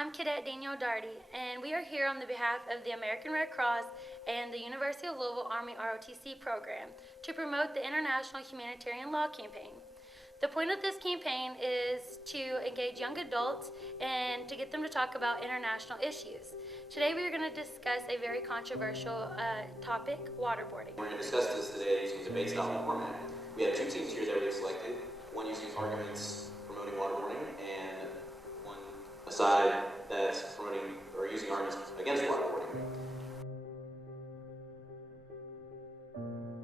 I'm Cadet Danielle Darty, and we are here on the behalf of the American Red Cross and the University of Louisville Army ROTC program to promote the International Humanitarian Law Campaign. The point of this campaign is to engage young adults and to get them to talk about international issues. Today we are going to discuss a very controversial topic, waterboarding. We're going to discuss this today using debate-style format. We have two teams here that we've selected, one using arguments promoting waterboarding and one side that's promoting or using arguments against waterboarding.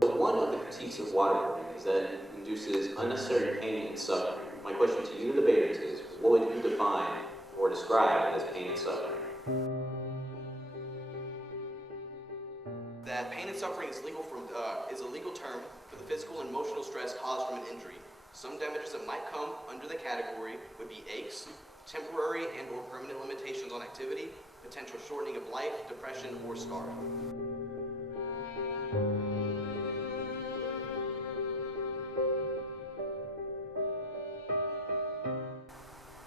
One of the critiques of waterboarding is that it induces unnecessary pain and suffering. My question to you, the debaters, is what would you define or describe as pain and suffering? That pain and suffering is a legal term for the physical and emotional stress caused from an injury. Some damages that might come under the category would be aches, temporary and or permanent limitations on activity, potential shortening of life, depression, or scarring.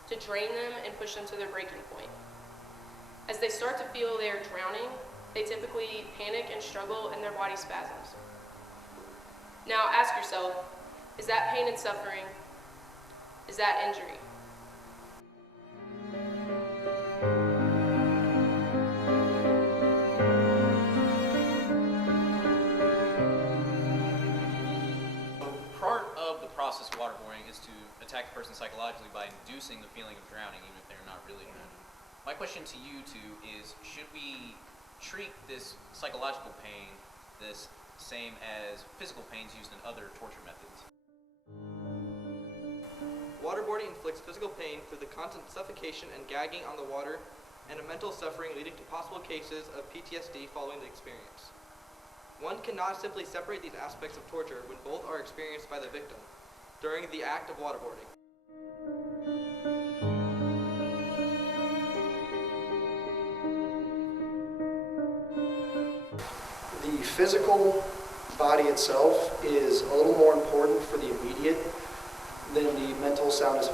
To drain them and push them to their breaking point. As they start to feel they are drowning, they typically panic and struggle and their body spasms. Now ask yourself, is that pain and suffering? Is that injury? Part of the process of waterboarding is to attack the person psychologically by inducing the feeling of drowning, even if they're not really drowning. My question to you two is, should we treat this psychological pain the same as physical pains used in other torture methods? Waterboarding inflicts physical pain through the constant suffocation and gagging on the water and a mental suffering leading to possible cases of PTSD following the experience. One cannot simply separate these aspects of torture when both are experienced by the victim during the act of waterboarding. The physical body itself is a little more important for the immediate than the mental soundness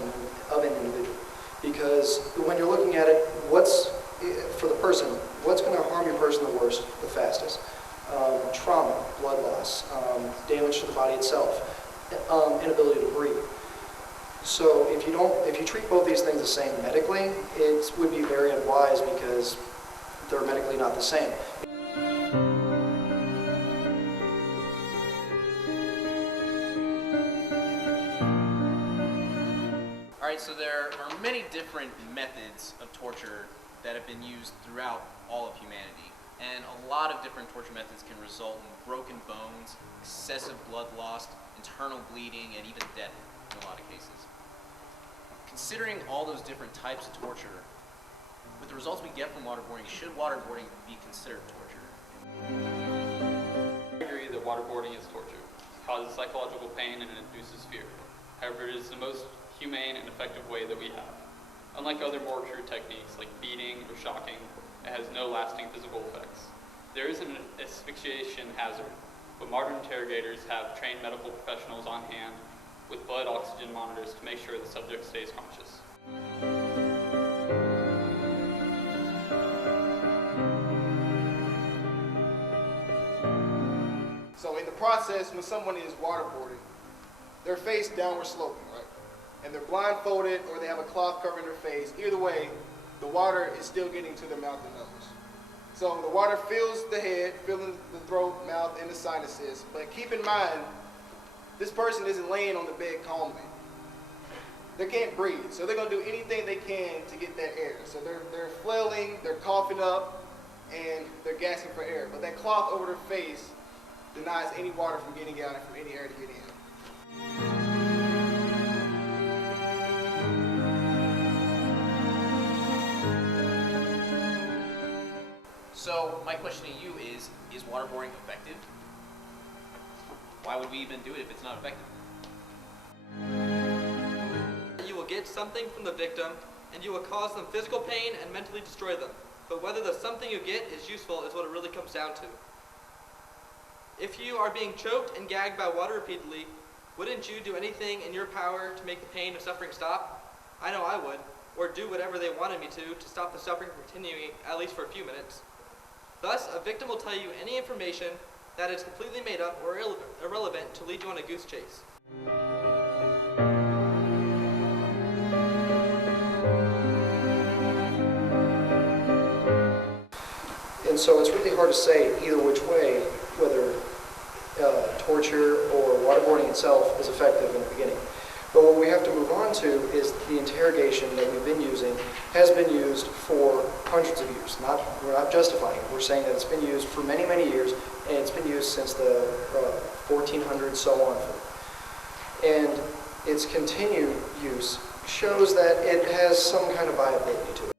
of an individual. Because when you're looking at it, for the person, what's going to harm your person the worst, the fastest? Trauma, blood loss, damage to the body itself, inability to breathe. So if you treat both these things the same medically, it would be very unwise because they're medically not the same. Alright, so there are many different methods of torture that have been used throughout all of humanity. And a lot of different torture methods can result in broken bones, excessive blood loss, internal bleeding, and even death in a lot of cases. Considering all those different types of torture, with the results we get from waterboarding, should waterboarding be considered torture? I agree that waterboarding is torture. It causes psychological pain and it induces fear. However, it is the most humane and effective way that we have. Unlike other more crude techniques like beating or shocking, it has no lasting physical effects. There is an asphyxiation hazard, but modern interrogators have trained medical professionals on hand with blood oxygen monitors to make sure the subject stays conscious. So in the process, when someone is waterboarded, they're face downward sloping, right? And they're blindfolded or they have a cloth covering their face. Either way, the water is still getting to their mouth and nose. So the water fills the head, filling the throat, mouth, and the sinuses. But keep in mind, this person isn't laying on the bed calmly. They can't breathe, so they're going to do anything they can to get that air. So they're flailing, they're coughing up, and they're gasping for air. But that cloth over their face denies any water from getting out and from any air to get in. So my question to you is waterboarding effective? Why would we even do it if it's not effective? You will get something from the victim and you will cause them physical pain and mentally destroy them. But whether the something you get is useful is what it really comes down to. If you are being choked and gagged by water repeatedly, wouldn't you do anything in your power to make the pain and suffering stop? I know I would. or do whatever they wanted me to stop the suffering from continuing, at least for a few minutes. Thus, a victim will tell you any information that is completely made up or irrelevant to lead you on a goose chase. And so it's really hard to say either which way, whether torture or waterboarding itself is effective in the beginning. But what we have to move on to is the interrogation that we've been using has been used for hundreds of years. We're not justifying it. We're saying that it's been used for many, many years, and it's been used since the 1400s, so on. And its continued use shows that it has some kind of viability to it.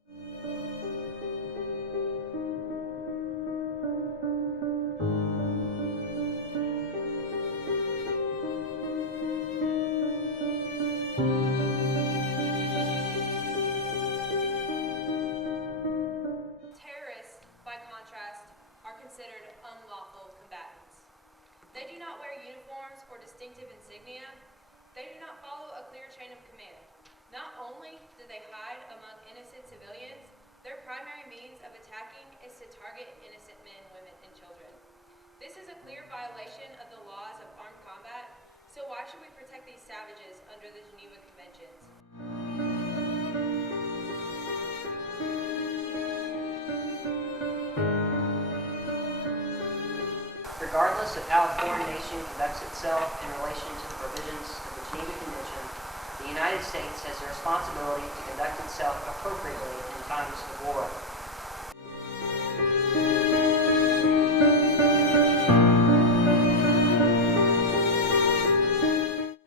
Terrorists, by contrast, are considered unlawful combatants. They do not wear uniforms or distinctive insignia. They do not follow a clear chain of command. Not only do they hide among innocent civilians, their primary means of attacking is to target innocent men, women, and children. This is a clear violation of the laws of armed combat, so why should we protect these savages under the Geneva Conventions? Regardless of how a foreign nation conducts itself in relation to the provisions of the Geneva Convention, the United States has the responsibility to conduct itself appropriately in times of war.